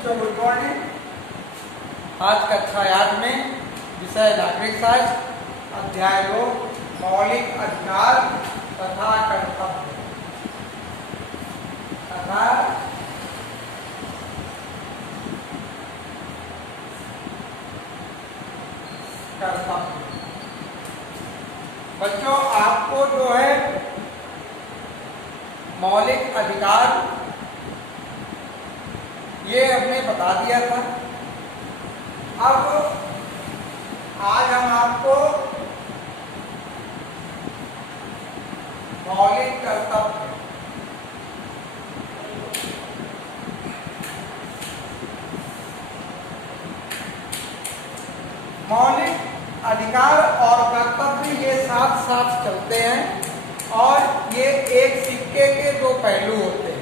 बच्चों good morning. आज कक्षा 8 में विषय नागरिक शास्त्र, अध्याय 2 मौलिक अधिकार तथा कर्तव्य बच्चों, आपको जो है मौलिक अधिकार ये हमने बता दिया था। अब आज हम आपको मौलिक कर्तव्य मौलिक अधिकार और कर्तव्य ये साथ साथ चलते हैं और ये एक सिक्के के दो पहलू होते हैं।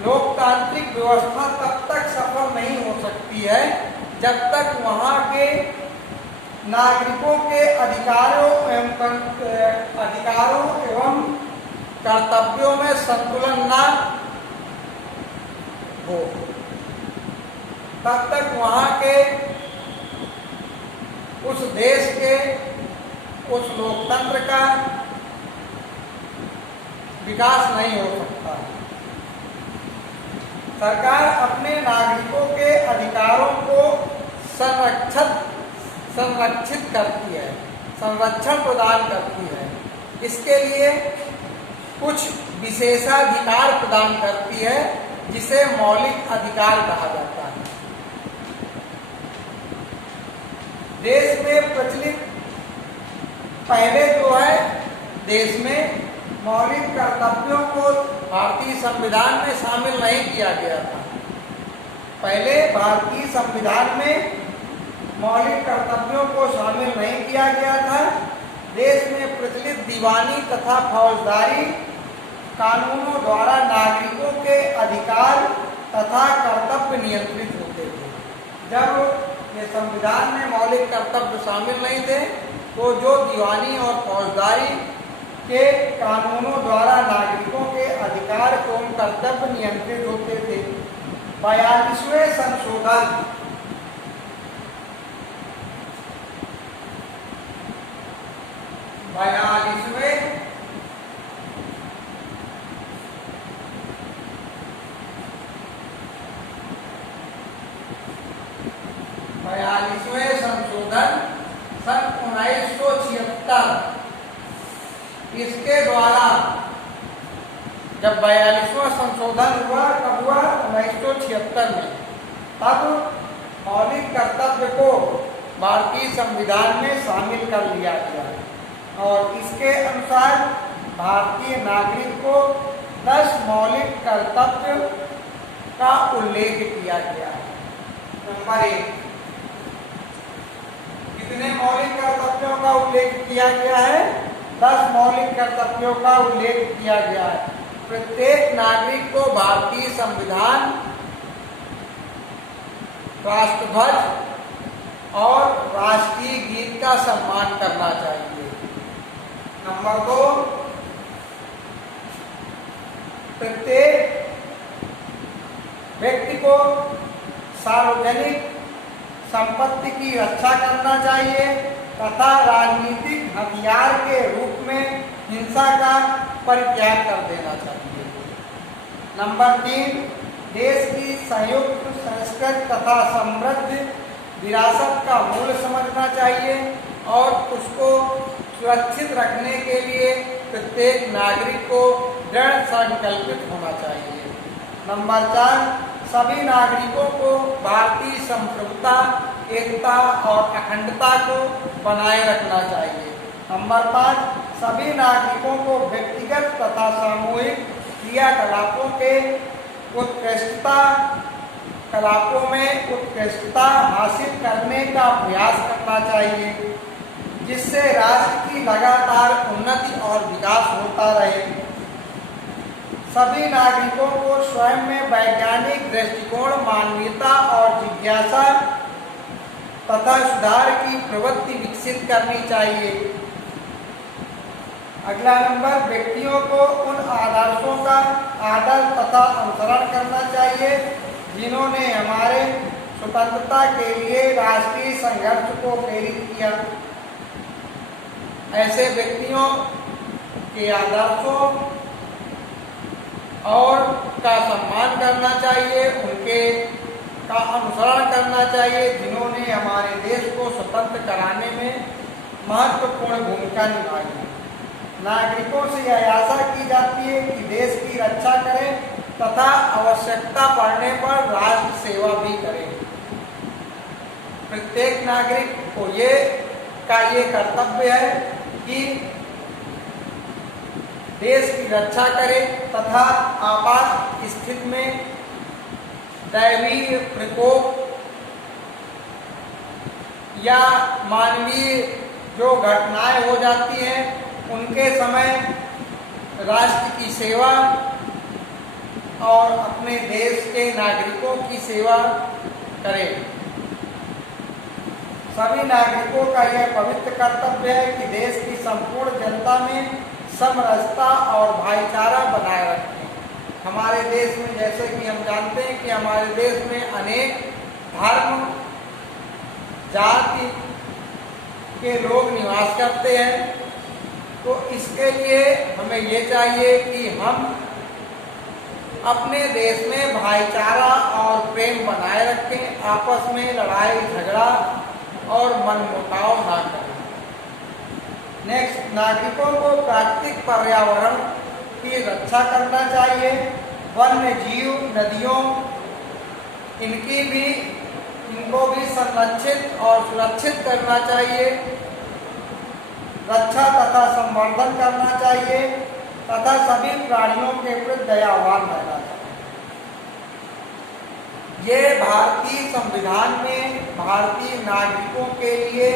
लोकतांत्रिक व्यवस्था तब तक सफल नहीं हो सकती है जब तक वहाँ के नागरिकों के अधिकारों एवं कर्तव्यों में संतुलन ना हो। तब तक वहाँ के उस देश के उस लोकतंत्र का विकास नहीं हो सकता। सरकार अपने नागरिकों के अधिकारों को संरक्षित करती है, संरक्षण प्रदान करती है। इसके लिए कुछ विशेषाधिकार प्रदान करती है जिसे मौलिक अधिकार कहा जाता है। देश में प्रचलित पहले जो है देश में मौलिक कर्तव्यों को भारतीय संविधान में शामिल नहीं किया गया था। पहले भारतीय संविधान में मौलिक कर्तव्यों को शामिल नहीं किया गया था। देश में प्रचलित दीवानी तथा फौजदारी कानूनों द्वारा नागरिकों के अधिकार तथा कर्तव्य नियंत्रित होते थे। जब ये संविधान में मौलिक कर्तव्य शामिल नहीं थे तो जो दीवानी और फौजदारी के कानूनों द्वारा नागरिकों के अधिकार एवं कर्तव्य नियंत्रित होते थे। 42वें संशोधन सन 1976 इसके द्वारा जब 42वां संशोधन हुआ तब हुआ 1976 में। तब मौलिक कर्तव्य को भारतीय संविधान में शामिल कर लिया गया और इसके अनुसार भारतीय नागरिक को 10 मौलिक कर्तव्य का उल्लेख किया गया है। नंबर 1, कितने मौलिक कर्तव्यों का उल्लेख किया गया है? 10 मौलिक कर्तव्यों का उल्लेख किया गया है। प्रत्येक नागरिक को भारतीय संविधान, राष्ट्रध्वज और राष्ट्रीय गीत का सम्मान करना चाहिए। नंबर 2, प्रत्येक व्यक्ति को सार्वजनिक संपत्ति की रक्षा करना चाहिए तथा राजनीतिक हथियार के रूप में हिंसा का परित्याग कर देना चाहिए। नंबर 3, देश की संयुक्त संस्कृत तथा समृद्ध विरासत का मूल्य समझना चाहिए और उसको सुरक्षित रखने के लिए प्रत्येक नागरिक को दृढ़ संकल्पित होना चाहिए। नंबर 4, सभी नागरिकों को भारतीय संप्रभुता, एकता और अखंडता को बनाए रखना चाहिए। नंबर 5, सभी नागरिकों को व्यक्तिगत तथा सामूहिक क्रियाकलापों में उत्कृष्टता हासिल करने का प्रयास करना चाहिए जिससे राष्ट्र की लगातार उन्नति और विकास होता रहे। सभी नागरिकों को स्वयं में वैज्ञानिक दृष्टिकोण, मानवीयता और जिज्ञासा तथा सुधार की प्रवृत्ति विकसित करनी चाहिए। अगला नंबर, व्यक्तियों को उन आदर्शों का आदर तथा अनुसरण करना चाहिए जिन्होंने हमारे स्वतंत्रता के लिए राष्ट्रीय संघर्ष को प्रेरित किया। ऐसे व्यक्तियों के आदर्शों और का सम्मान करना चाहिए, उनके का अनुसरण करना चाहिए, जिन्होंने हमारे देश को स्वतंत्र कराने में महत्वपूर्ण भूमिका निभाई है। नागरिकों से यह आशा की जाती है कि देश की रक्षा करें तथा आवश्यकता पड़ने पर राष्ट्र सेवा भी करें। प्रत्येक नागरिक को ये कर्तव्य है कि देश की रक्षा करे तथा आपात स्थिति में दैवीय प्रकोप या मानवीय जो घटनाएं हो जाती हैं उनके समय राष्ट्र की सेवा और अपने देश के नागरिकों की सेवा करें। सभी नागरिकों का यह पवित्र कर्तव्य है कि देश की संपूर्ण जनता में समरसता और भाईचारा बनाए रखें। हमारे देश में जैसे कि हम जानते हैं कि हमारे देश में अनेक धर्म जाति के लोग निवास करते हैं, तो इसके लिए हमें ये चाहिए कि हम अपने देश में भाईचारा और प्रेम बनाए रखें, आपस में लड़ाई झगड़ा और मनमुटाव ना करें। नेक्स्ट, नागरिकों को प्राकृतिक पर्यावरण की रक्षा करना चाहिए। वन्य जीव, नदियों, इनको भी संरक्षित और सुरक्षित करना चाहिए, रक्षा तथा संवर्धन करना चाहिए तथा सभी प्राणियों के प्रति दयावान रहना चाहिए। ये भारतीय संविधान में भारतीय नागरिकों के लिए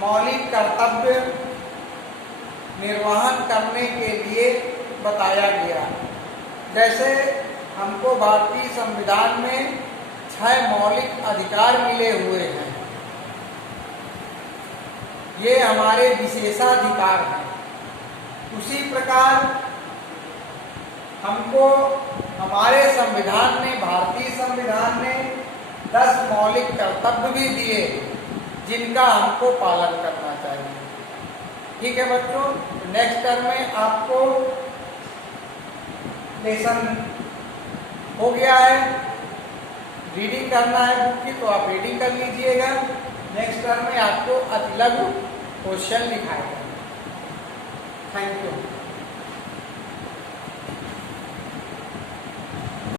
मौलिक कर्तव्य निर्वहन करने के लिए बताया गया है। जैसे हमको भारतीय संविधान में 6 मौलिक अधिकार मिले हुए हैं, ये हमारे विशेषाधिकार हैं। उसी प्रकार हमको हमारे संविधान ने, भारतीय संविधान ने 10 मौलिक कर्तव्य भी दिए जिनका हमको पालन करना चाहिए। ठीक है बच्चों, नेक्स्ट टर्म में आपको लेसन हो गया है, रीडिंग करना है बुक की, तो आप रीडिंग कर लीजिएगा। नेक्स्ट टर्म में आपको अति लघु क्वेश्चन लिखाएगा। Thank you.